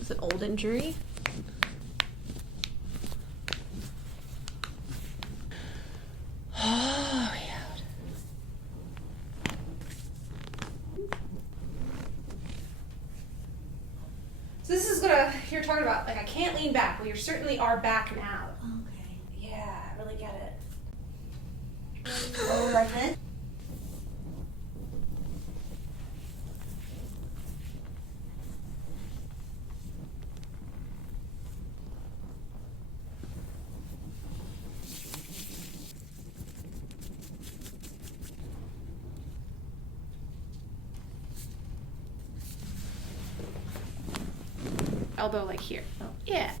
It's an old injury. Oh, yeah. So this is you're talking about, like, I can't lean back. Well, you certainly are back now. Okay. Yeah, I really get it. Oh, like this? Elbow like here. Yeah.